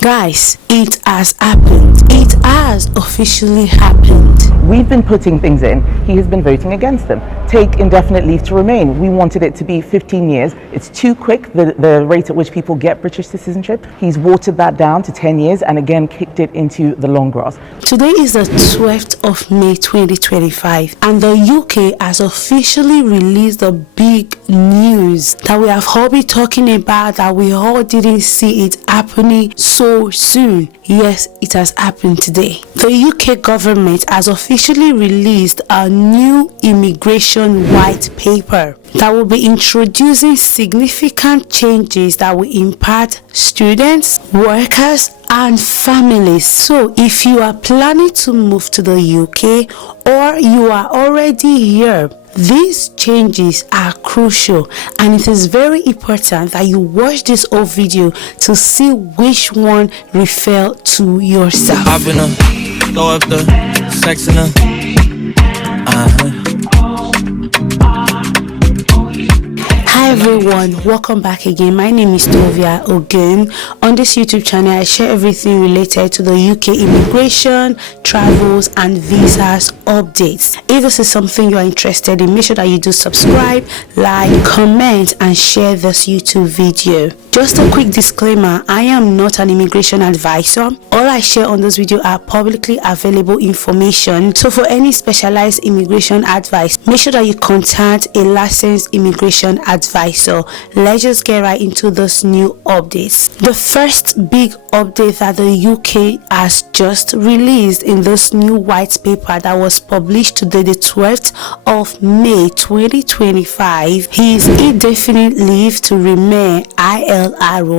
Guys, it has happened. It has officially happened. We've been putting things in. He has been voting against them. Take indefinite leave to remain. We wanted it to be 15 years. It's too quick, the rate at which people get British citizenship. He's watered that down to 10 years and again kicked it into the long grass. Today is the 12th of May 2025 and the UK has officially released the big news that we have all been talking about, that we all didn't see it happening so soon. Yes, it has happened today. The UK government has officially released a new immigration white paper that will be introducing significant changes that will impact students, workers, and families. So if you are planning to move to the UK or you are already here, these changes are crucial and it is very important that you watch this whole video to see which one refer to yourself. Throw up the sex in Hi everyone, welcome back again. My name is Tovia Ogun. On this YouTube channel, I share everything related to the UK immigration, travels, and visas updates. If this is something you are interested in, make sure that you do subscribe, like, comment, and share this YouTube video. Just a quick disclaimer, I am not an immigration advisor. All I share on this video are publicly available information. So for any specialized immigration advice, make sure that you contact a licensed immigration advisor. Let's just get right into this new updates. The first big update that the UK has just released in this new white paper that was published today, the 12th of May 2025, is indefinite leave to remain ILR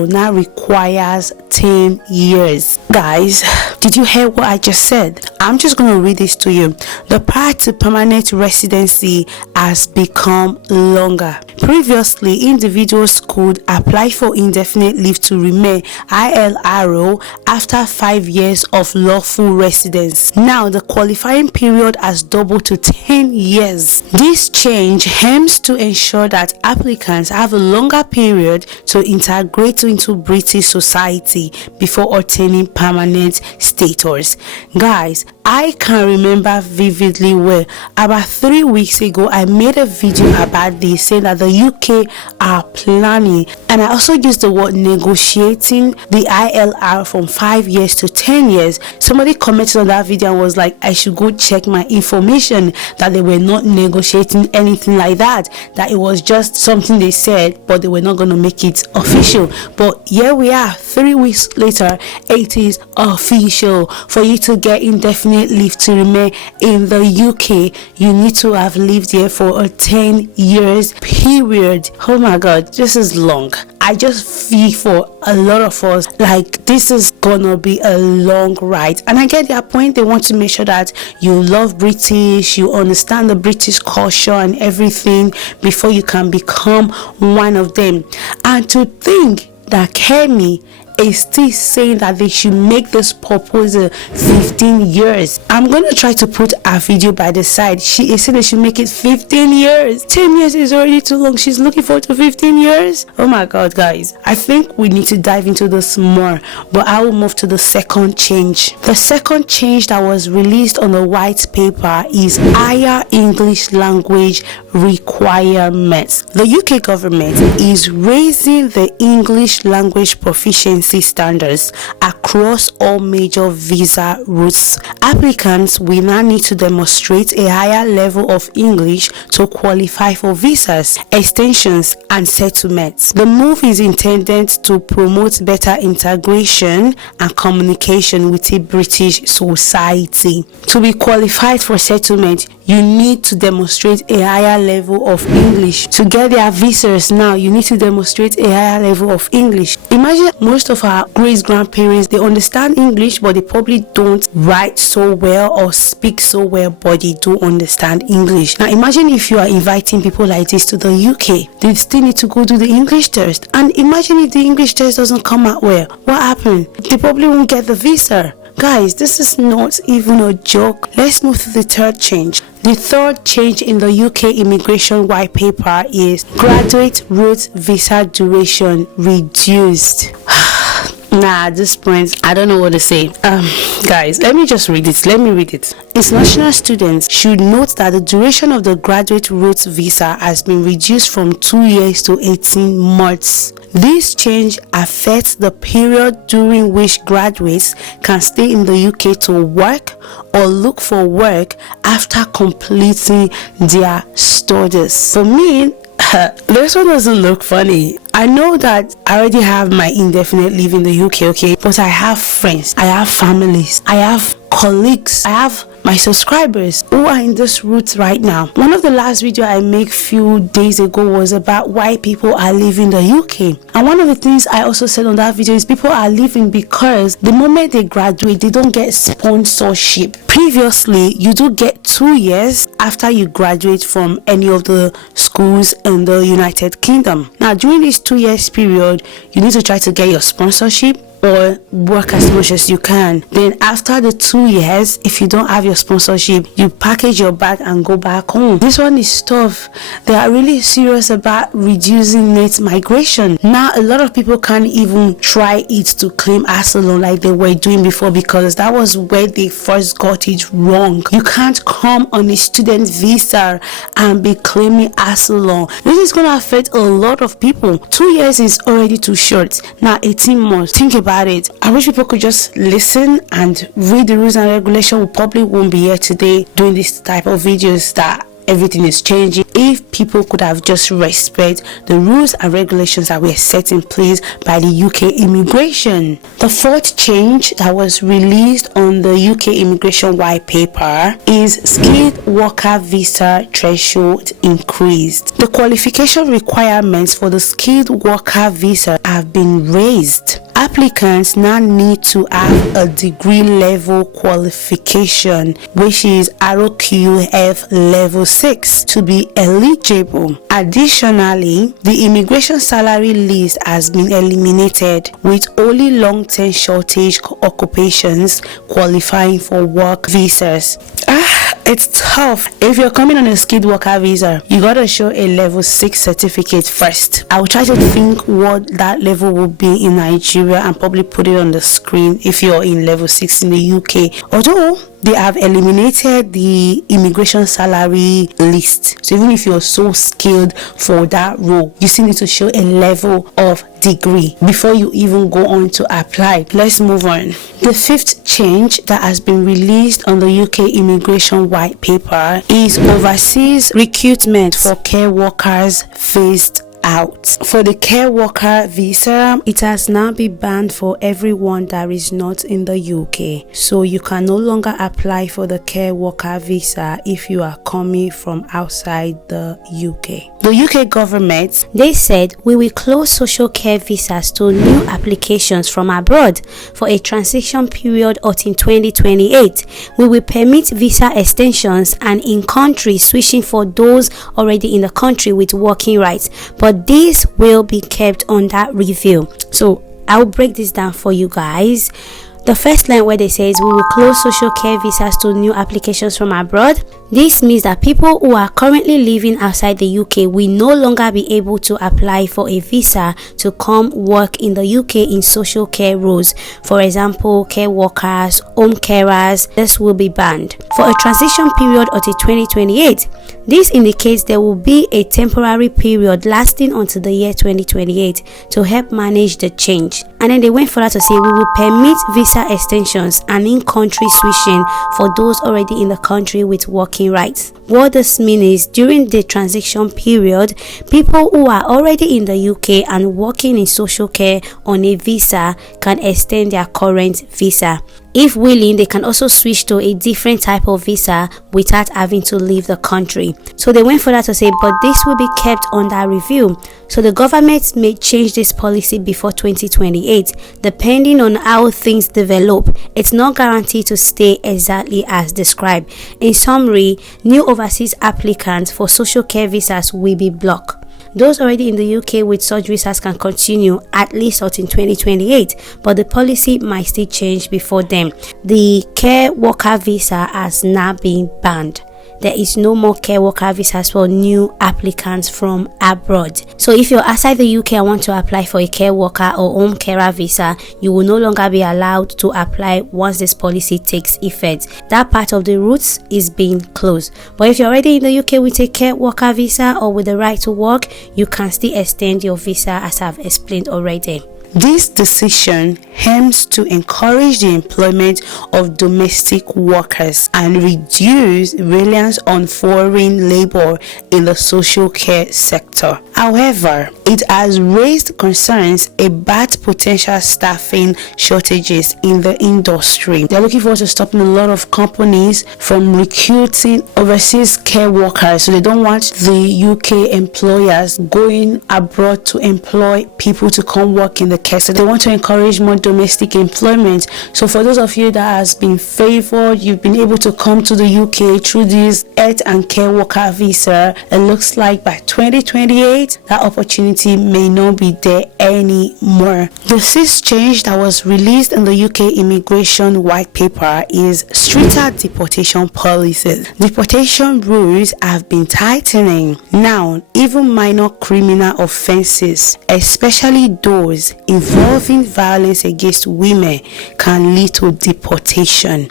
now requires 10 years. Guys, did you hear what I just said? I'm just going to read this to you. The path to permanent residency has become longer. Previously, individuals could apply for indefinite leave to remain ILR after 5 years of lawful residence. Now, the qualifying period has doubled to 10 years. This change aims to ensure that applicants have a longer period to integrate into British society before obtaining permanent status. Guys, I can remember vividly well, about 3 weeks ago, I made a video about this, saying that the UK are planning, and I also used the word negotiating the ILR from 5 years to 10 years. Somebody commented on that video and was like, I should go check my information, that they were not negotiating anything like that it was just something they said, but they were not going to make it official. But here we are, 3 weeks later, it is official. For you to get indefinite leave to remain in the UK, you need to have lived here for a 10 years period. Oh my god, this is long. I just feel for a lot of us like this is gonna be a long ride, and I get their point. They want to make sure that you love British, you understand the British culture and everything before you can become one of them. And to think that Kemi is still saying that they should make this proposal 15 years. I'm going to try to put a video by the side. She is saying they should make it 15 years. 10 years is already too long. She's looking forward to 15 years. Oh my god, guys. I think we need to dive into this more, but I will move to the second change. The second change that was released on the white paper is higher English language requirements. The UK government is raising the English language proficiency standards across all major visa routes. Applicants will now need to demonstrate a higher level of English to qualify for visas, extensions, and settlements. The move is intended to promote better integration and communication with the British society. To be qualified for settlement, you need to demonstrate a higher level of English. To get their visas now, you need to demonstrate a higher level of English. Imagine most of our great-grandparents, they understand English, but they probably don't write so well or speak so well, but they do understand English. Now imagine if you are inviting people like this to the UK, they still need to go do the English test. And imagine if the English test doesn't come out well. What happened? They probably won't get the visa. Guys, this is not even a joke. Let's move to the third change. The third change in the UK immigration white paper is graduate route visa duration reduced. Nah, at this point, I don't know what to say. Guys, let me read it. International students should note that the duration of the graduate route visa has been reduced from 2 years to 18 months. This change affects the period during which graduates can stay in the UK to work or look for work after completing their studies. For me, this one doesn't look funny. I know that I already have my indefinite leave in the UK, okay? But I have friends, I have families, I have colleagues, I have my subscribers who are in this route right now. One of the last video I made few days ago was about why people are leaving the UK. And one of the things I also said on that video is people are leaving because the moment they graduate, they don't get sponsorship. Previously, you do get 2 years after you graduate from any of the schools in the United Kingdom. Now, during this 2 years period, you need to try to get your sponsorship or work as much as you can. Then after the 2 years, if you don't have your sponsorship, you package your bag and go back home. This one is tough. They are really serious about reducing net migration. Now a lot of people can't even try it to claim asylum like they were doing before, because that was where they first got it wrong. You can't come on a student visa and be claiming asylum. This is going to affect a lot of people. 2 years is already too short. Now 18 months. Think about it. I wish people could just listen and read the rules and regulations. We probably won't be here today doing this type of videos that everything is changing. If people could have just respect the rules and regulations that were set in place by the UK immigration. The fourth change that was released on the UK immigration white paper is skilled worker visa threshold increased. The qualification requirements for the skilled worker visa have been raised. Applicants now need to have a degree level qualification, which is ROQF level 6, to be eligible. Additionally, the immigration salary list has been eliminated, with only long-term shortage occupations qualifying for work visas. It's tough. If you're coming on a skilled worker visa, you gotta show a level 6 certificate first. I'll try to think what that level will be in Nigeria and probably put it on the screen if you're in level 6 in the UK. Although they have eliminated the immigration salary list, so even if you're so skilled for that role, you still need to show a level of degree before you even go on to apply. Let's move on. The fifth change that has been released on the UK immigration white paper is overseas recruitment for care workers phased out. For the care worker visa, it has now been banned for everyone that is not in the UK. So you can no longer apply for the care worker visa if you are coming from outside the UK. The UK government, they said, we will close social care visas to new applications from abroad for a transition period until 2028. We will permit visa extensions and in-country switching for those already in the country with working rights, but this will be kept under review. So I'll break this down for you guys. The first line where they say is we will close social care visas to new applications from abroad. This means that people who are currently living outside the UK will no longer be able to apply for a visa to come work in the UK in social care roles. For example, care workers, home carers, this will be banned. For a transition period until 2028, this indicates there will be a temporary period lasting until the year 2028 to help manage the change. And then they went further to say we will permit visa extensions and in-country switching for those already in the country with working rights. What this means is during the transition period, people who are already in the UK and working in social care on a visa can extend their current visa. If willing, they can also switch to a different type of visa without having to leave the country. So they went further to say, but this will be kept under review. So the government may change this policy before 2028, depending on how things develop. It's not guaranteed to stay exactly as described. In summary, new overseas applicants for social care visas will be blocked. Those already in the UK with such visas can continue at least until 2028, but the policy might still change before then. The care worker visa has now been banned. there is no more care worker visas for new applicants from abroad. So if you're outside the UK and want to apply for a care worker or home carer visa, you will no longer be allowed to apply once this policy takes effect. That part of the routes is being closed. But if you're already in the UK with a care worker visa or with the right to work, you can still extend your visa, as I've explained already. This decision aims to encourage the employment of domestic workers and reduce reliance on foreign labor in the social care sector. However, it has raised concerns about potential staffing shortages in the industry. They're looking forward to stopping a lot of companies from recruiting overseas care workers, so they don't want the UK employers going abroad to employ people to come work in the care. So they want to encourage more domestic employment. So for those of you that has been favored, you've been able to come to the UK through this health and care worker visa, it looks like by 2028 that opportunity may not be there anymore. The sixth change that was released in the UK immigration white paper is stricter deportation policies. Deportation rules have been tightening. Now, even minor criminal offenses, especially those involving violence against women, can lead to deportation.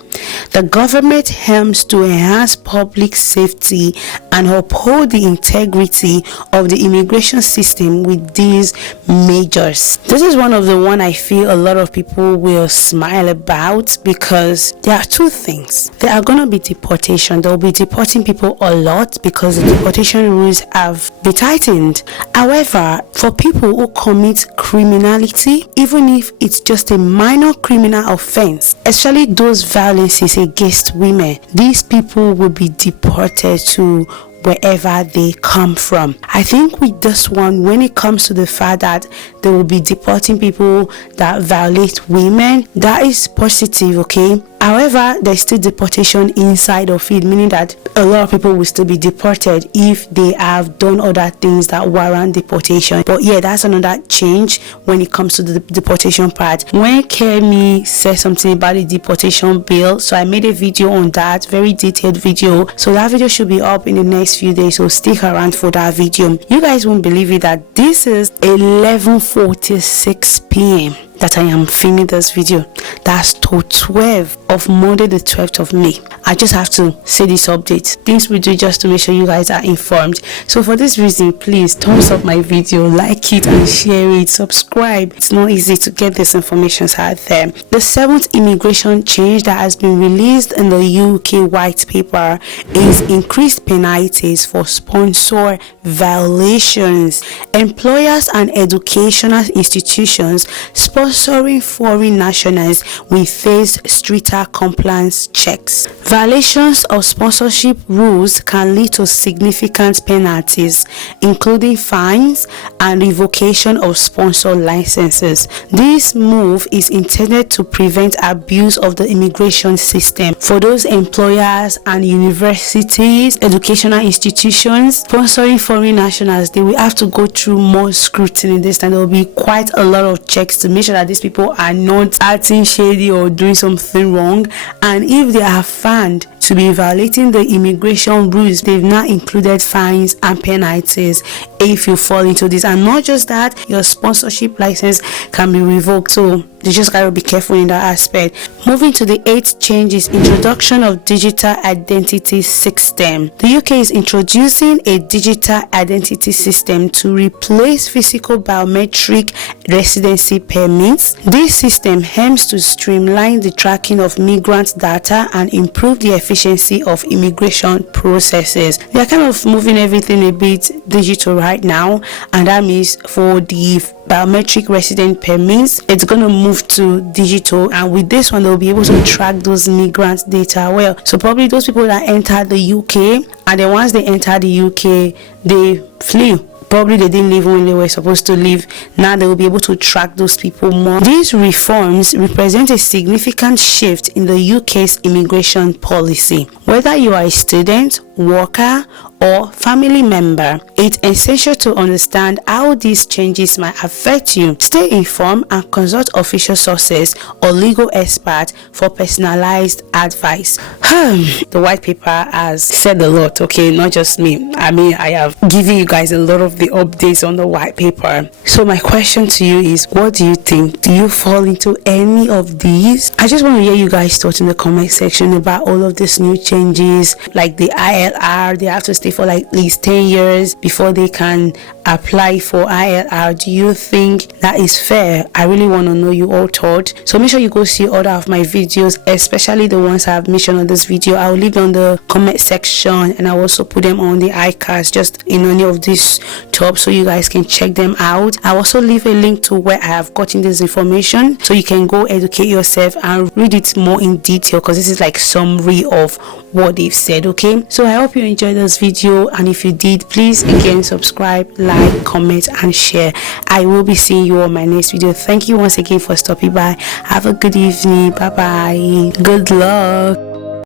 The government aims to enhance public safety and uphold the integrity of the immigration system with these measures. This is one of the one I feel a lot of people will smile about, because there are two things. There are going to be deportation. They'll be deporting people a lot because the deportation rules have been tightened. However, for people who commit criminality, even if it's just a minor criminal offense, especially those violences against women, these people will be deported to wherever they come from. I think with this one, when it comes to the fact that they will be deporting people that violate women, that is positive, okay? However, there's still deportation inside of it, meaning that a lot of people will still be deported if they have done other things that warrant deportation. But yeah, that's another change when it comes to the deportation part. When Kemi said something about the deportation bill, so I made a video on that, very detailed video. So that video should be up in the next few days, so stick around for that video. You guys won't believe it that this is 11:46 p.m. that I am filming this video. That's to 12 of Monday the 12th of May. I just have to say this update, things we do just to make sure you guys are informed. So for this reason, please thumbs up my video, like it and share it, subscribe. It's not easy to get this information out there. The seventh immigration change that has been released in the UK white paper is increased penalties for sponsor violations. Employers and educational institutions sponsoring foreign nationals will face stricter compliance checks. Violations of sponsorship rules can lead to significant penalties, including fines and revocation of sponsor licenses. This move is intended to prevent abuse of the immigration system. For those employers and universities, educational institutions sponsoring foreign nationals, they will have to go through more scrutiny this time. There will be quite a lot of checks to make sure that these people are not acting shady or doing something wrong. And if they are found to be violating the immigration rules, they've now included fines and penalties if you fall into this. And not just that, your sponsorship license can be revoked. So you just gotta be careful in that aspect. Moving to the eighth change is introduction of digital identity system. The UK is introducing a digital identity system to replace physical biometric residency permits. This system aims to streamline the tracking of migrant data and improve the efficiency of immigration processes. They are kind of moving everything a bit digital right now, and that means for the biometric resident permits, it's going to move to digital, and with this one they'll be able to track those migrant data well. So probably those people that entered the UK, and then once they enter the UK they flee, probably they didn't leave when they were supposed to leave. Now they will be able to track those people more. These reforms represent a significant shift in the UK's immigration policy. Whether you are a student, worker, or family member. It's essential to understand how these changes might affect you. Stay informed and consult official sources or legal experts for personalized advice. The white paper has said a lot, okay, not just me. I mean, I have given you guys a lot of the updates on the white paper. So my question to you is, what do you think? Do you fall into any of these? I just want to hear you guys' thoughts in the comment section about all of these new changes, like the ILR. They have to stay for like at least 10 years before they can apply for ILR. Do you think that is fair? I really want to know you all thought. So make sure you go see other of my videos, especially the ones I have mentioned on this video. I'll leave them on the comment section, and I'll also put them on the iCast just in any of these tabs so you guys can check them out. I'll also leave a link to where I have gotten this information so you can go educate yourself and read it more in detail, because this is like summary of what they've said. Okay, so I hope you enjoyed this video, and if you did, please again subscribe, like, comment and share. I will be seeing you on my next video. Thank you once again for stopping by. Have a good evening. Bye bye. Good luck.